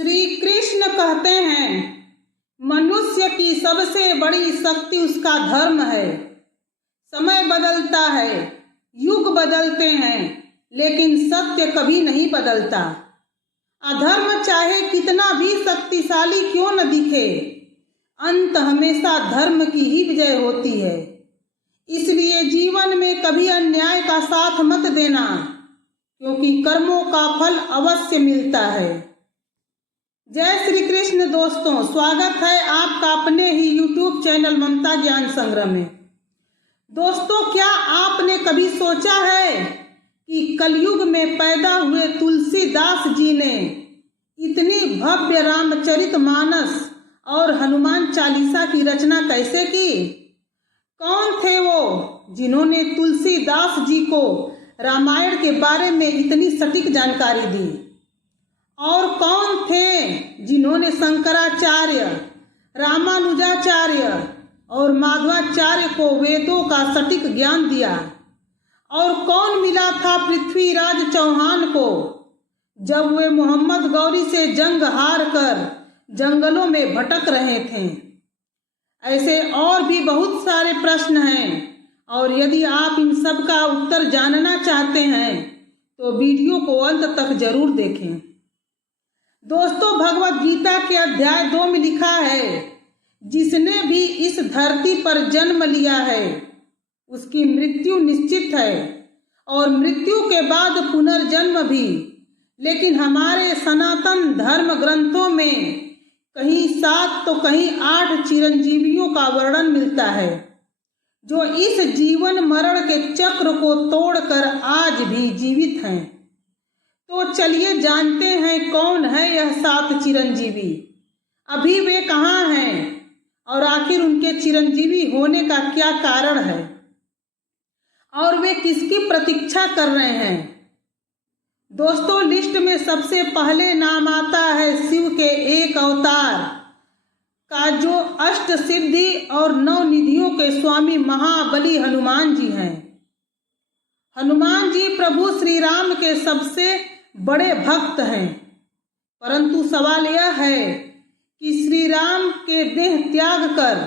श्री कृष्ण कहते हैं, मनुष्य की सबसे बड़ी शक्ति उसका धर्म है। समय बदलता है, युग बदलते हैं, लेकिन सत्य कभी नहीं बदलता। अधर्म चाहे कितना भी शक्तिशाली क्यों न दिखे, अंत हमेशा धर्म की ही विजय होती है। इसलिए जीवन में कभी अन्याय का साथ मत देना, क्योंकि कर्मों का फल अवश्य मिलता है। जय श्री कृष्ण दोस्तों, स्वागत है आपका अपने ही YouTube चैनल ममता ज्ञान संग्रह में। दोस्तों, क्या आपने कभी सोचा है कि कलयुग में पैदा हुए तुलसीदास जी ने इतनी भव्य रामचरितमानस और हनुमान चालीसा की रचना कैसे की? कौन थे वो जिन्होंने तुलसीदास जी को रामायण के बारे में इतनी सटीक जानकारी दी? और कौन थे जिन्होंने शंकराचार्य, रामानुजाचार्य और माधवाचार्य को वेदों का सटीक ज्ञान दिया? और कौन मिला था पृथ्वीराज चौहान को जब वे मोहम्मद गौरी से जंग हार कर जंगलों में भटक रहे थे? ऐसे और भी बहुत सारे प्रश्न हैं, और यदि आप इन सब का उत्तर जानना चाहते हैं तो वीडियो को अंत तक जरूर देखें। दोस्तों, भगवत गीता के अध्याय 2 में लिखा है, जिसने भी इस धरती पर जन्म लिया है उसकी मृत्यु निश्चित है, और मृत्यु के बाद पुनर्जन्म भी। लेकिन हमारे सनातन धर्म ग्रंथों में कहीं 7 तो कहीं 8 चिरंजीवियों का वर्णन मिलता है, जो इस जीवन मरण के चक्र को तोड़कर आज भी जीवित हैं। तो चलिए जानते हैं कौन है यह 7 चिरंजीवी, अभी वे कहाँ हैं और आखिर उनके चिरंजीवी होने का क्या कारण है, और वे किसकी प्रतीक्षा कर रहे हैं। दोस्तों, लिस्ट में सबसे पहले नाम आता है शिव के एक अवतार का, जो अष्ट सिद्धि और 9 निधियों के स्वामी महाबली हनुमान जी हैं। हनुमान जी प्रभु श्री राम के सबसे बड़े भक्त हैं, परंतु सवाल यह है कि श्री राम के देह त्याग कर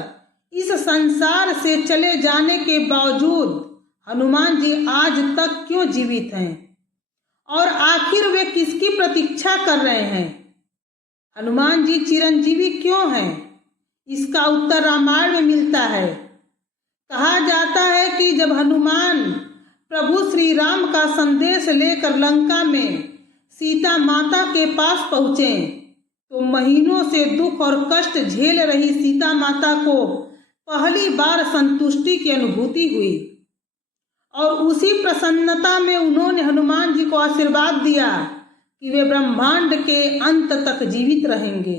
इस संसार से चले जाने के बावजूद हनुमान जी आज तक क्यों जीवित हैं, और आखिर वे किसकी प्रतीक्षा कर रहे हैं? हनुमान जी चिरंजीवी क्यों हैं? इसका उत्तर रामायण में मिलता है। कहा जाता है कि जब हनुमान प्रभु श्री राम का संदेश लेकर लंका में सीता माता के पास पहुँचे तो महीनों से दुख और कष्ट झेल रही सीता माता को पहली बार संतुष्टि की अनुभूति हुई, और उसी प्रसन्नता में उन्होंने हनुमान जी को आशीर्वाद दिया कि वे ब्रह्मांड के अंत तक जीवित रहेंगे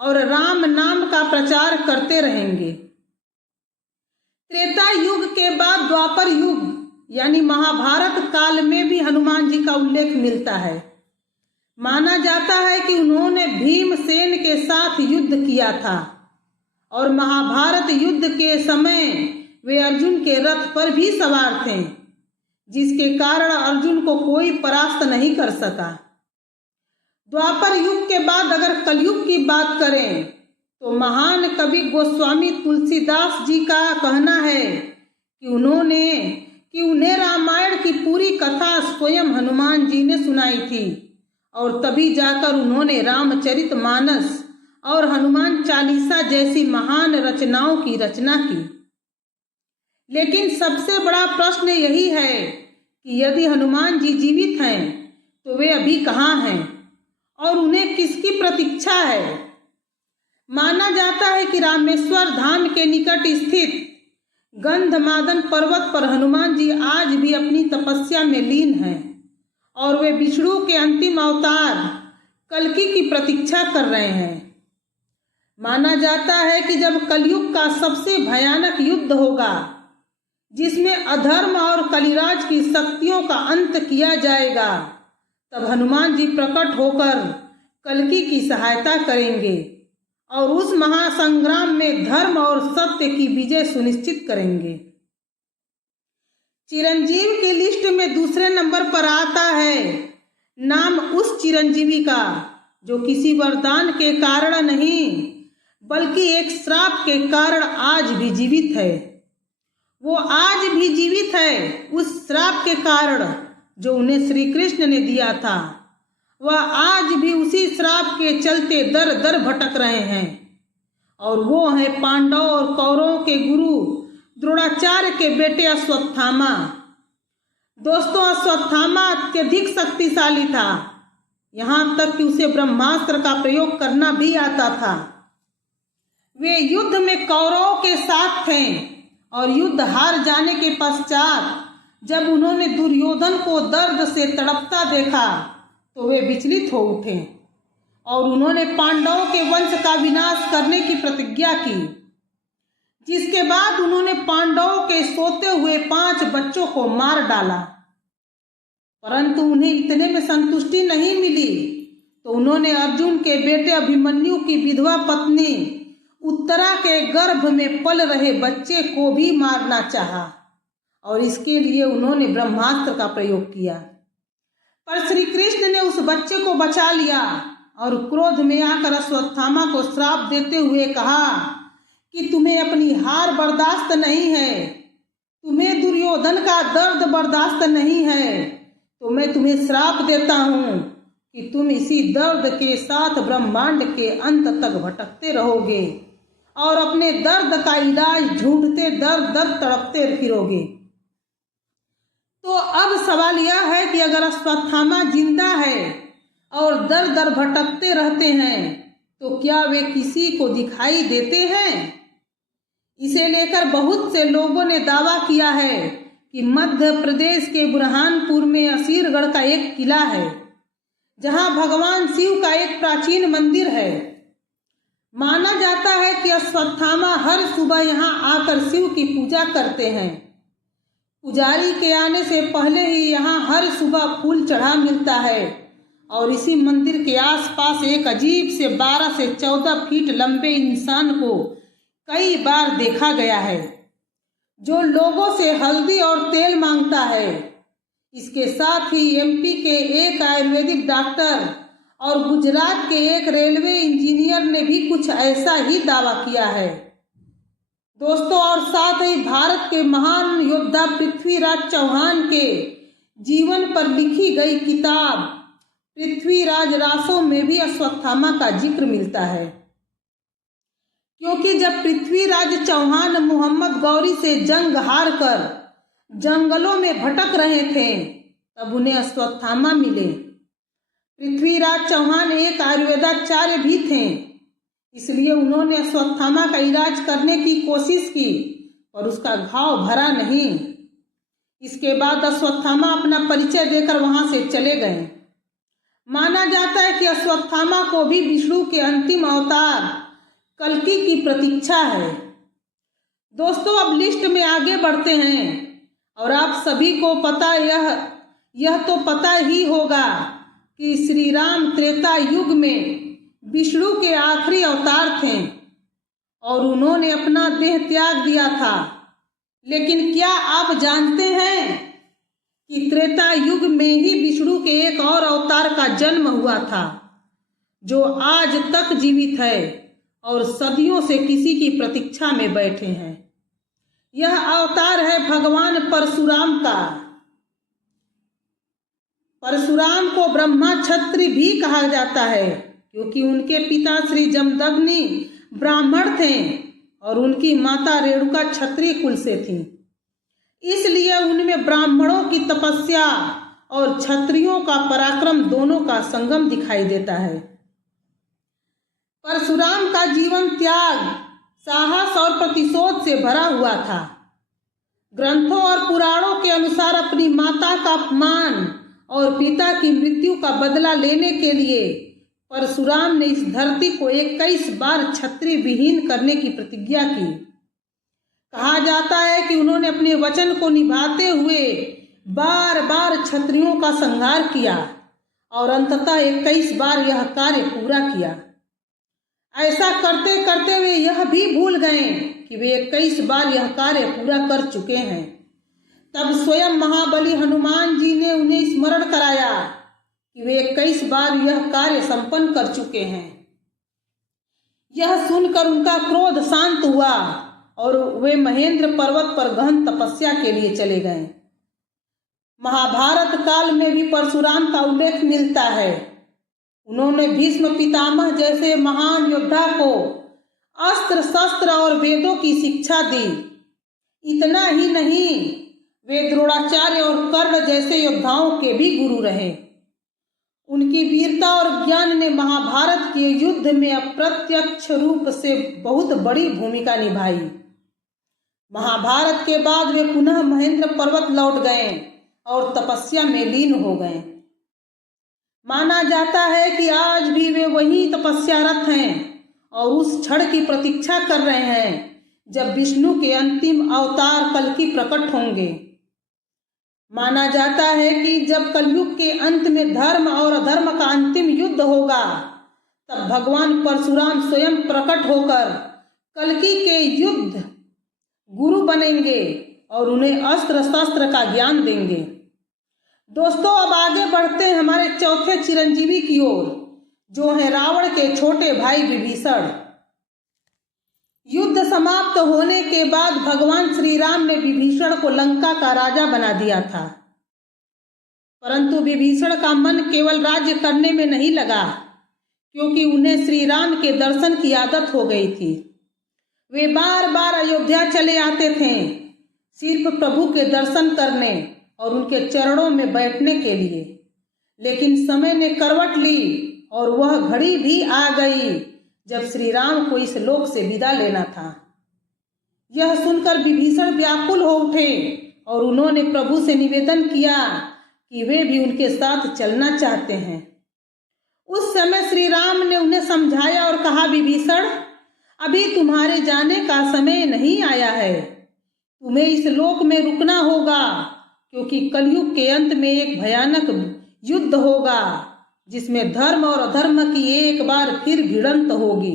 और राम नाम का प्रचार करते रहेंगे। त्रेता युग के बाद द्वापर युग यानी महाभारत काल में भी हनुमान जी का उल्लेख मिलता है। माना जाता है कि उन्होंने भीमसेन के साथ युद्ध किया था, और महाभारत युद्ध के समय वे अर्जुन के रथ पर भी सवार थे, जिसके कारण अर्जुन को कोई परास्त नहीं कर सका। द्वापर युग के बाद अगर कलयुग की बात करें तो महान कवि गोस्वामी तुलसीदास जी का कहना है कि उन्हें रामायण की पूरी कथा स्वयं हनुमान जी ने सुनाई थी, और तभी जाकर उन्होंने रामचरितमानस और हनुमान चालीसा जैसी महान रचनाओं की रचना की। लेकिन सबसे बड़ा प्रश्न यही है कि यदि हनुमान जी जीवित हैं तो वे अभी कहाँ हैं और उन्हें किसकी प्रतीक्षा है? माना जाता है कि रामेश्वर धाम के निकट स्थित गंधमादन पर्वत पर हनुमान जी आज भी अपनी तपस्या में लीन हैं, और वे विष्णु के अंतिम अवतार कल्कि की प्रतीक्षा कर रहे हैं। माना जाता है कि जब कलयुग का सबसे भयानक युद्ध होगा, जिसमें अधर्म और कलिराज की शक्तियों का अंत किया जाएगा, तब हनुमान जी प्रकट होकर कल्कि की सहायता करेंगे और उस महासंग्राम में धर्म और सत्य की विजय सुनिश्चित करेंगे। चिरंजीव की लिस्ट में दूसरे नंबर पर आता है नाम उस चिरंजीवी का जो किसी वरदान के कारण नहीं बल्कि एक श्राप के कारण आज भी जीवित है। वो आज भी जीवित है उस श्राप के कारण जो उन्हें श्री कृष्ण ने दिया था। वह आज भी उसी श्राप के चलते दर दर भटक रहे हैं और वो है पांडव और कौरवों के गुरु द्रोणाचार्य के बेटे अश्वत्थामा। दोस्तों, अश्वत्थामा अत्यधिक शक्तिशाली था, यहाँ तक कि उसे ब्रह्मास्त्र का प्रयोग करना भी आता था। वे युद्ध में कौरवों के साथ थे और युद्ध हार जाने के पश्चात जब उन्होंने दुर्योधन को दर्द से तड़पता देखा तो वे विचलित हो उठे और उन्होंने पांडवों के वंश का विनाश करने की प्रतिज्ञा की, जिसके बाद उन्होंने पांडवों के सोते हुए 5 बच्चों को मार डाला। परंतु उन्हें इतने में संतुष्टि नहीं मिली तो उन्होंने अर्जुन के बेटे अभिमन्यु की विधवा पत्नी उत्तरा के गर्भ में पल रहे बच्चे को भी मारना चाहा और इसके लिए उन्होंने ब्रह्मास्त्र का प्रयोग किया। पर श्री कृष्ण ने उस बच्चे को बचा लिया और क्रोध में आकर अश्वत्थामा को श्राप देते हुए कहा कि तुम्हें अपनी हार बर्दाश्त नहीं है, तुम्हें दुर्योधन का दर्द बर्दाश्त नहीं है, तो मैं तुम्हें श्राप देता हूँ कि तुम इसी दर्द के साथ ब्रह्मांड के अंत तक भटकते रहोगे और अपने दर्द का इलाज ढूंढते दर दर तड़पते फिरोगे। तो अब सवाल यह है कि अगर अश्वत्थामा जिंदा है और दर दर भटकते रहते हैं तो क्या वे किसी को दिखाई देते हैं? इसे लेकर बहुत से लोगों ने दावा किया है कि मध्य प्रदेश के बुरहानपुर में असीरगढ़ का एक किला है जहां भगवान शिव का एक प्राचीन मंदिर है। माना जाता है कि अश्वत्थामा हर सुबह यहां आकर शिव की पूजा करते हैं। पुजारी के आने से पहले ही यहाँ हर सुबह फूल चढ़ा मिलता है और इसी मंदिर के आसपास एक अजीब से 12 से 14 फीट लंबे इंसान को कई बार देखा गया है जो लोगों से हल्दी और तेल मांगता है। इसके साथ ही एमपी के एक आयुर्वेदिक डॉक्टर और गुजरात के एक रेलवे इंजीनियर ने भी कुछ ऐसा ही दावा किया है। दोस्तों, और साथ ही भारत के महान योद्धा पृथ्वीराज चौहान के जीवन पर लिखी गई किताब पृथ्वीराज रासो में भी अश्वत्थामा का जिक्र मिलता है, क्योंकि जब पृथ्वीराज चौहान मोहम्मद गौरी से जंग हार कर जंगलों में भटक रहे थे तब उन्हें अश्वत्थामा मिले। पृथ्वीराज चौहान एक आयुर्वेदाचार्य भी थे, इसलिए उन्होंने अश्वत्थामा का इलाज करने की कोशिश की और उसका घाव भरा नहीं। इसके बाद अश्वत्थामा अपना परिचय देकर वहां से चले गए। माना जाता है कि अश्वत्थामा को भी विष्णु के अंतिम अवतार कल्कि की प्रतीक्षा है। दोस्तों, अब लिस्ट में आगे बढ़ते हैं और आप सभी को पता यह तो पता ही होगा कि श्री राम त्रेता युग में विष्णु के आखिरी अवतार थे और उन्होंने अपना देह त्याग दिया था। लेकिन क्या आप जानते हैं कि त्रेता युग में ही विष्णु के एक और अवतार का जन्म हुआ था जो आज तक जीवित है और सदियों से किसी की प्रतीक्षा में बैठे हैं। यह अवतार है भगवान परशुराम का। परशुराम को ब्रह्मा क्षत्रिय भी कहा जाता है क्योंकि उनके पिता श्री जमदग्नि ब्राह्मण थे और उनकी माता रेणुका क्षत्रिय कुल से थी। इसलिए उनमें ब्राह्मणों की तपस्या और क्षत्रियों का पराक्रम दोनों का संगम दिखाई देता है। परशुराम का जीवन त्याग, साहस और प्रतिशोध से भरा हुआ था। ग्रंथों और पुराणों के अनुसार अपनी माता का अपमान और पिता की मृत्यु का बदला लेने के लिए परशुराम ने इस धरती को 21 बार क्षत्रिय विहीन करने की प्रतिज्ञा की। कहा जाता है कि उन्होंने अपने वचन को निभाते हुए बार बार क्षत्रियों का संहार किया और अंततः 21 बार यह कार्य पूरा किया। ऐसा करते करते वे यह भी भूल गए कि वे 21 बार यह कार्य पूरा कर चुके हैं। तब स्वयं महाबली हनुमान जी ने उन्हें स्मरण कराया कि वे 21 बार यह कार्य संपन्न कर चुके हैं। यह सुनकर उनका क्रोध शांत हुआ और वे महेंद्र पर्वत पर गहन तपस्या के लिए चले गए। महाभारत काल में भी परशुराम का उल्लेख मिलता है। उन्होंने भीष्म पितामह जैसे महान योद्धा को अस्त्र शस्त्र और वेदों की शिक्षा दी। इतना ही नहीं, वे द्रोणाचार्य और कर्ण जैसे योद्धाओं के भी गुरु रहे। उनकी वीरता और ज्ञान ने महाभारत के युद्ध में अप्रत्यक्ष रूप से बहुत बड़ी भूमिका निभाई। महाभारत के बाद वे पुनः महेंद्र पर्वत लौट गए और तपस्या में लीन हो गए। माना जाता है कि आज भी वे वहीं तपस्यारत हैं और उस क्षण की प्रतीक्षा कर रहे हैं जब विष्णु के अंतिम अवतार कल्कि प्रकट होंगे। माना जाता है कि जब कलयुग के अंत में धर्म और अधर्म का अंतिम युद्ध होगा, तब भगवान परशुराम स्वयं प्रकट होकर कल्कि के युद्ध गुरु बनेंगे और उन्हें अस्त्र शस्त्र का ज्ञान देंगे। दोस्तों, अब आगे बढ़ते हैं हमारे चौथे चिरंजीवी की ओर, जो है रावण के छोटे भाई विभीषण। युद्ध समाप्त होने के बाद भगवान श्री राम ने विभीषण को लंका का राजा बना दिया था, परंतु विभीषण का मन केवल राज्य करने में नहीं लगा, क्योंकि उन्हें श्री राम के दर्शन की आदत हो गई थी। वे बार बार अयोध्या चले आते थे, सिर्फ प्रभु के दर्शन करने और उनके चरणों में बैठने के लिए। लेकिन समय ने करवट ली और वह घड़ी भी आ गई जब श्री राम को इस लोक से विदा लेना था। यह सुनकर विभीषण व्याकुल हो उठे और उन्होंने प्रभु से निवेदन किया कि वे भी उनके साथ चलना चाहते हैं। उस समय श्री राम ने उन्हें समझाया और कहा, विभीषण, अभी तुम्हारे जाने का समय नहीं आया है। तुम्हें इस लोक में रुकना होगा, क्योंकि कलयुग के अंत में एक भयानक युद्ध होगा जिसमें धर्म और अधर्म की एक बार फिर भिड़ंत होगी।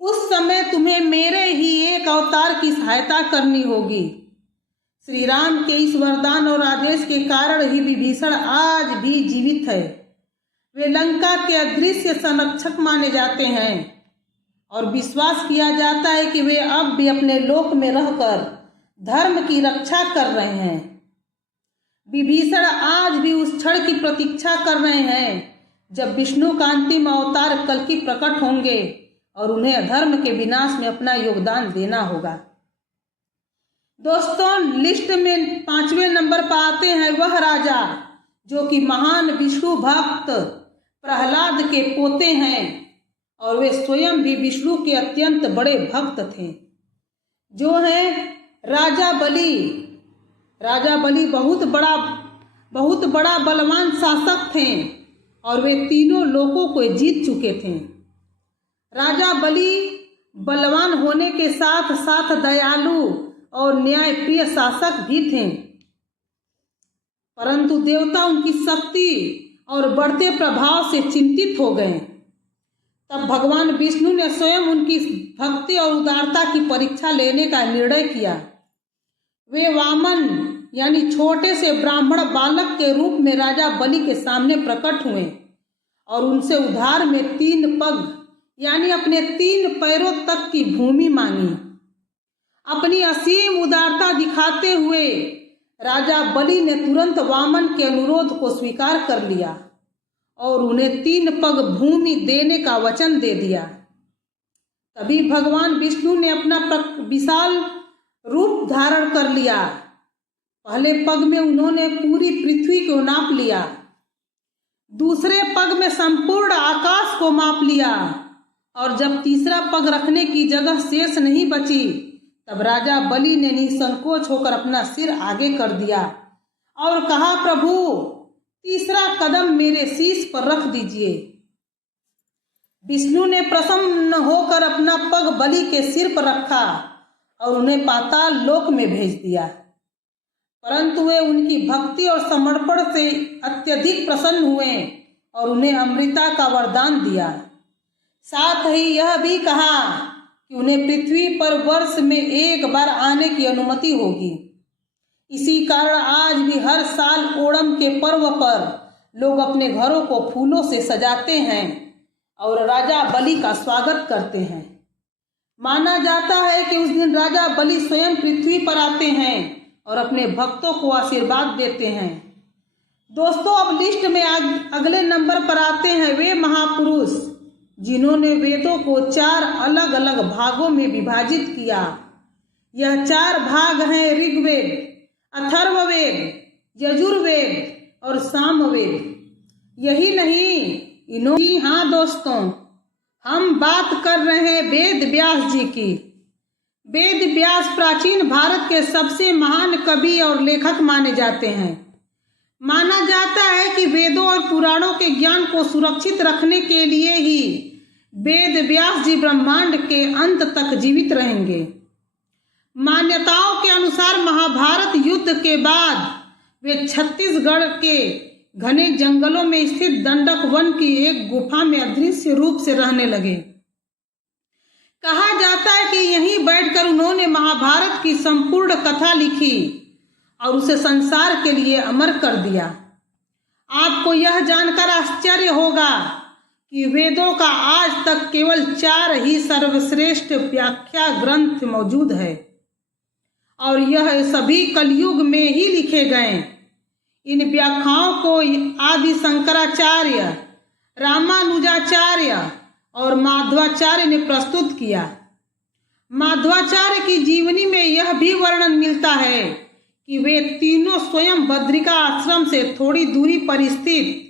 उस समय तुम्हें मेरे ही एक अवतार की सहायता करनी होगी। श्री राम के इस वरदान और आदेश के कारण ही विभीषण आज भी जीवित है। वे लंका के अदृश्य संरक्षक माने जाते हैं और विश्वास किया जाता है कि वे अब भी अपने लोक में रहकर धर्म की रक्षा कर रहे हैं। विभीषण आज भी उस क्षण की प्रतीक्षा कर रहे हैं जब विष्णु का अंतिम अवतार कल्कि प्रकट होंगे और उन्हें अधर्म के विनाश में अपना योगदान देना होगा। दोस्तों, लिस्ट में 5वें नंबर पर आते हैं वह राजा जो कि महान विष्णु भक्त प्रहलाद के पोते हैं और वे स्वयं भी विष्णु के अत्यंत बड़े भक्त थे, जो है राजा बलि। राजा बलि बहुत बड़ा बलवान शासक थे और वे तीनों लोकों को जीत चुके थे। राजा बलि बलवान होने के साथ साथ दयालु और न्यायप्रिय शासक भी थे, परंतु देवता उनकी शक्ति और बढ़ते प्रभाव से चिंतित हो गए। तब भगवान विष्णु ने स्वयं उनकी भक्ति और उदारता की परीक्षा लेने का निर्णय किया। वे वामन यानी छोटे से ब्राह्मण बालक के रूप में राजा बलि के सामने प्रकट हुए और उनसे उधार में 3 पग यानी अपने 3 पैरों तक की भूमि मांगी। अपनी असीम उदारता दिखाते हुए राजा बलि ने तुरंत वामन के अनुरोध को स्वीकार कर लिया और उन्हें 3 पग भूमि देने का वचन दे दिया। तभी भगवान विष्णु ने अपना विशाल रूप धारण कर लिया। पहले पग में उन्होंने पूरी पृथ्वी को नाप लिया, दूसरे पग में संपूर्ण आकाश को माप लिया और जब तीसरा पग रखने की जगह शेष नहीं बची, तब राजा बलि ने निसंकोच होकर अपना सिर आगे कर दिया और कहा, प्रभु, तीसरा कदम मेरे शीश पर रख दीजिए। विष्णु ने प्रसन्न होकर अपना पग बलि के सिर पर रखा और उन्हें पाताल लोक में भेज दिया, परंतु वे उनकी भक्ति और समर्पण से अत्यधिक प्रसन्न हुए और उन्हें अमृता का वरदान दिया। साथ ही यह भी कहा कि उन्हें पृथ्वी पर वर्ष में 1 बार आने की अनुमति होगी। इसी कारण आज भी हर साल ओणम के पर्व पर लोग अपने घरों को फूलों से सजाते हैं और राजा बलि का स्वागत करते हैं। माना जाता है कि उस दिन राजा बलि स्वयं पृथ्वी पर आते हैं और अपने भक्तों को आशीर्वाद देते हैं। दोस्तों, अब लिस्ट में अगले नंबर पर आते हैं वे महापुरुष जिन्होंने वेदों को 4 अलग अलग भागों में विभाजित किया। यह 4 भाग हैं ऋग्वेद, अथर्ववेद, यजुर्वेद और सामवेद। यही नहीं, हाँ दोस्तों, हम बात कर रहे हैं वेद व्यास जी की। वेद व्यास प्राचीन भारत के सबसे महान कवि और लेखक माने जाते हैं। माना जाता है कि वेदों और पुराणों के ज्ञान को सुरक्षित रखने के लिए ही वेद व्यास जी ब्रह्मांड के अंत तक जीवित रहेंगे। मान्यताओं के अनुसार महाभारत युद्ध के बाद वे छत्तीसगढ़ के घने जंगलों में स्थित दंडक वन की एक गुफा में अदृश्य रूप से रहने लगे। कहा जाता है कि यहीं बैठकर उन्होंने महाभारत की संपूर्ण कथा लिखी और उसे संसार के लिए अमर कर दिया। आपको यह जानकर आश्चर्य होगा कि वेदों का आज तक केवल 4 ही सर्वश्रेष्ठ व्याख्या ग्रंथ मौजूद है और यह सभी कलयुग में ही लिखे गए। इन व्याख्याओं को आदि शंकराचार्य, रामानुजाचार्य और माधवाचार्य ने प्रस्तुत किया। माधवाचार्य की जीवनी में यह भी वर्णन मिलता है कि वे तीनों स्वयं बद्रिका आश्रम से थोड़ी दूरी पर स्थित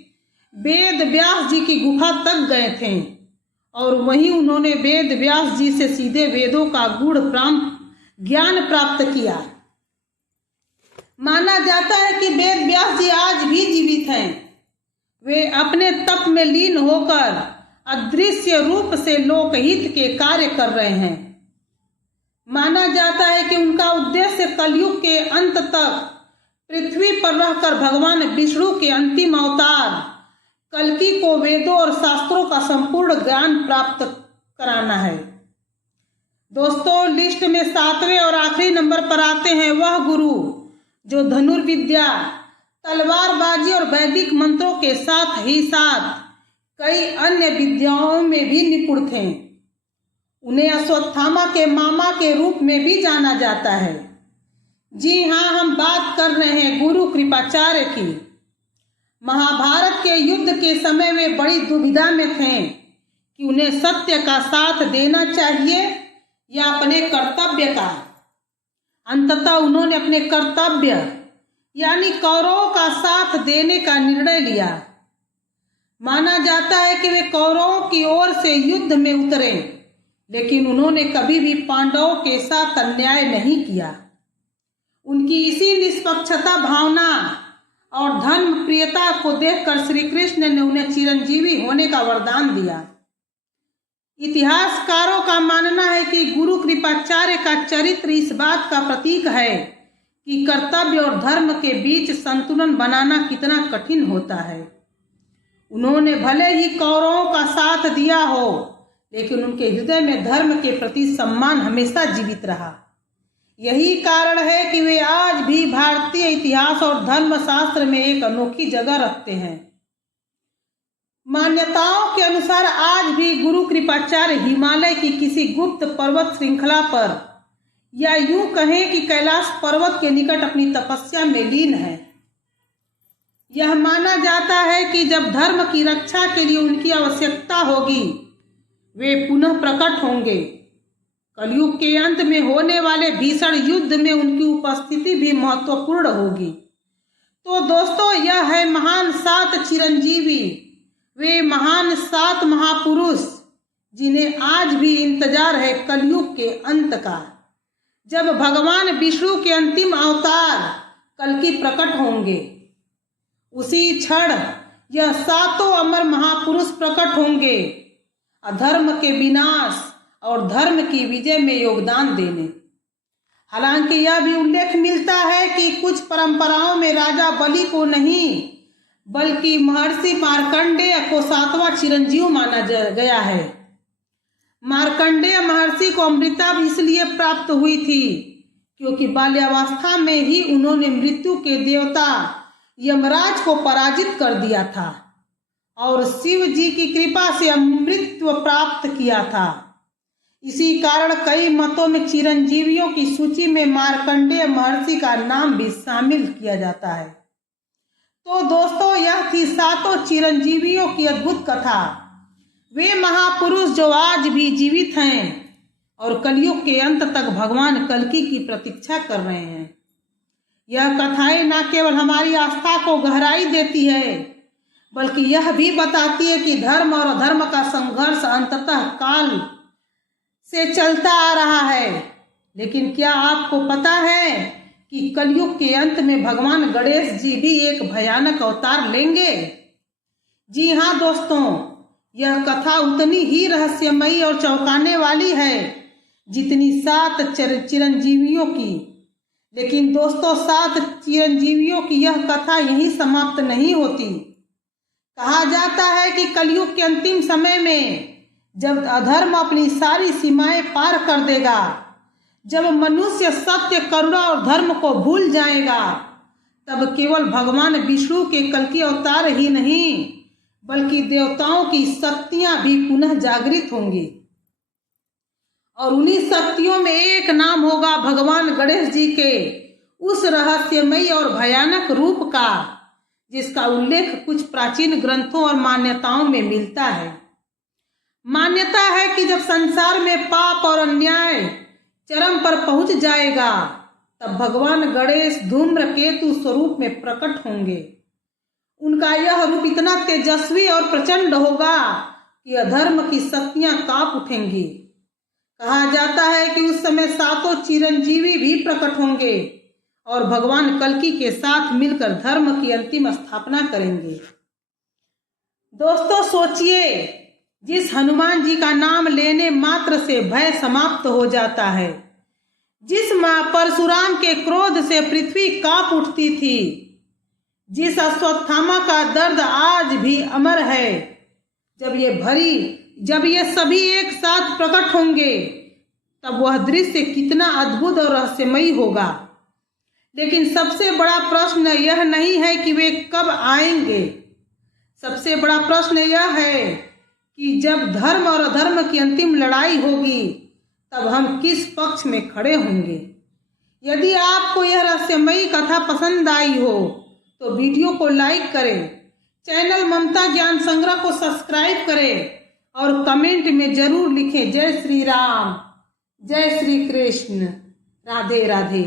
वेद व्यास जी की गुफा तक गए थे और वहीं उन्होंने वेद व्यास जी से सीधे वेदों का गूढ़ ज्ञान प्राप्त किया। माना जाता है कि वेद व्यास जी आज भी जीवित हैं। वे अपने तप में लीन होकर अदृश्य रूप से लोकहित के कार्य कर रहे हैं। माना जाता है कि उनका उद्देश्य कलयुग के अंत तक पृथ्वी पर रहकर भगवान विष्णु के अंतिम अवतार कल्कि को वेदों और शास्त्रों का संपूर्ण ज्ञान प्राप्त कराना है। दोस्तों, लिस्ट में 7वें और आखिरी नंबर पर आते हैं वह गुरु जो धनुर्विद्या, तलवारबाजी और वैदिक मंत्रों के साथ ही साथ कई अन्य विद्याओं में भी निपुण थे। उन्हें अश्वत्थामा के मामा के रूप में भी जाना जाता है। जी हाँ, हम बात कर रहे हैं गुरु कृपाचार्य की। महाभारत के युद्ध के समय वे बड़ी दुविधा में थे कि उन्हें सत्य का साथ देना चाहिए या अपने कर्तव्य का। अंततः उन्होंने अपने कर्तव्य यानी कौरवों का साथ देने का निर्णय लिया। माना जाता है कि वे कौरवों की ओर से युद्ध में उतरे, लेकिन उन्होंने कभी भी पांडवों के साथ अन्याय नहीं किया। उनकी इसी निष्पक्षता भावना और धर्म प्रियता को देखकर श्री कृष्ण ने उन्हें चिरंजीवी होने का वरदान दिया। इतिहासकारों का मानना है कि गुरु कृपाचार्य का चरित्र इस बात का प्रतीक है कि कर्तव्य और धर्म के बीच संतुलन बनाना कितना कठिन होता है। उन्होंने भले ही कौरवों का साथ दिया हो, लेकिन उनके हृदय में धर्म के प्रति सम्मान हमेशा जीवित रहा। यही कारण है कि वे आज भी भारतीय इतिहास और धर्मशास्त्र में एक अनोखी जगह रखते हैं। मान्यताओं के अनुसार आज भी गुरु कृपाचार्य हिमालय की किसी गुप्त पर्वत श्रृंखला पर या यूं कहें कि कैलाश पर्वत के निकट अपनी तपस्या में लीन है। यह माना जाता है कि जब धर्म की रक्षा के लिए उनकी आवश्यकता होगी वे पुनः प्रकट होंगे। कलयुग के अंत में होने वाले भीषण युद्ध में उनकी उपस्थिति भी महत्वपूर्ण होगी। तो दोस्तों, यह है महान 7 चिरंजीवी, वे महान 7 महापुरुष जिन्हें आज भी इंतजार है कलयुग के अंत का, जब भगवान विष्णु के अंतिम अवतार कल्कि प्रकट होंगे। उसी क्षण यह 7 अमर महापुरुष प्रकट होंगे, अधर्म के विनाश और धर्म की विजय में योगदान देने। हालांकि यह भी उल्लेख मिलता है कि कुछ परंपराओं में राजा बलि को नहीं बल्कि महर्षि मार्कंडेय को 7वां चिरंजीव माना गया है। मार्कंडेय महर्षि को अमृता इसलिए प्राप्त हुई थी क्योंकि बाल्यावस्था में ही उन्होंने मृत्यु के देवता यमराज को पराजित कर दिया था और शिव जी की कृपा से अमृतत्व प्राप्त किया था। इसी कारण कई मतों में चिरंजीवियों की सूची में मार्कंडेय महर्षि का नाम भी शामिल किया जाता है। तो दोस्तों, यह थी 7 चिरंजीवियों की अद्भुत कथा। वे महापुरुष जो आज भी जीवित हैं और कलयुग के अंत तक भगवान कल्कि की प्रतीक्षा कर रहे हैं। यह कथाएं न केवल हमारी आस्था को गहराई देती है, बल्कि यह भी बताती है कि धर्म और अधर्म का संघर्ष अंततः काल से चलता आ रहा है। लेकिन क्या आपको पता है कि कलयुग के अंत में भगवान गणेश जी भी एक भयानक अवतार लेंगे? जी हाँ दोस्तों, यह कथा उतनी ही रहस्यमयी और चौंकाने वाली है जितनी 7 चिरंजीवियों की। लेकिन दोस्तों, 7 चिरंजीवियों की यह कथा यहीं समाप्त नहीं होती। कहा जाता है कि कलयुग के अंतिम समय में जब अधर्म अपनी सारी सीमाएं पार कर देगा, जब मनुष्य सत्य, करुणा और धर्म को भूल जाएगा, तब केवल भगवान विष्णु के कल्कि अवतार ही नहीं, बल्कि देवताओं की शक्तियां भी पुनः जागृत होंगी। और उन्हीं शक्तियों में एक नाम होगा भगवान गणेश जी के उस रहस्यमयी और भयानक रूप का, जिसका उल्लेख कुछ प्राचीन ग्रंथों और मान्यताओं में मिलता है। मान्यता है कि जब संसार में पाप और अन्याय चरम पर पहुंच जाएगा, तब भगवान गणेश धूम्रकेतु स्वरूप में प्रकट होंगे। उनका यह रूप इतना तेजस्वी और प्रचंड होगा कि अधर्म की शक्तियां कांप उठेंगी। कहा जाता है कि उस समय 7 चिरंजीवी भी प्रकट होंगे और भगवान कल्कि के साथ मिलकर धर्म की अंतिम स्थापना करेंगे। दोस्तों सोचिए, जिस हनुमान जी का नाम लेने मात्र से भय समाप्त हो जाता है, जिस परशुराम के क्रोध से पृथ्वी कांप उठती थी, जिस अश्वत्थामा का दर्द आज भी अमर है, जब ये सभी एक साथ प्रकट होंगे, तब वह दृश्य कितना अद्भुत और रहस्यमयी होगा। लेकिन सबसे बड़ा प्रश्न यह नहीं है कि वे कब आएंगे। सबसे बड़ा प्रश्न यह है कि जब धर्म और अधर्म की अंतिम लड़ाई होगी, तब हम किस पक्ष में खड़े होंगे। यदि आपको यह रहस्यमयी कथा पसंद आई हो तो वीडियो को लाइक करें, चैनल ममता ज्ञान संग्रह को सब्सक्राइब करें और कमेंट में जरूर लिखें जय श्री राम, जय श्री कृष्ण, राधे राधे।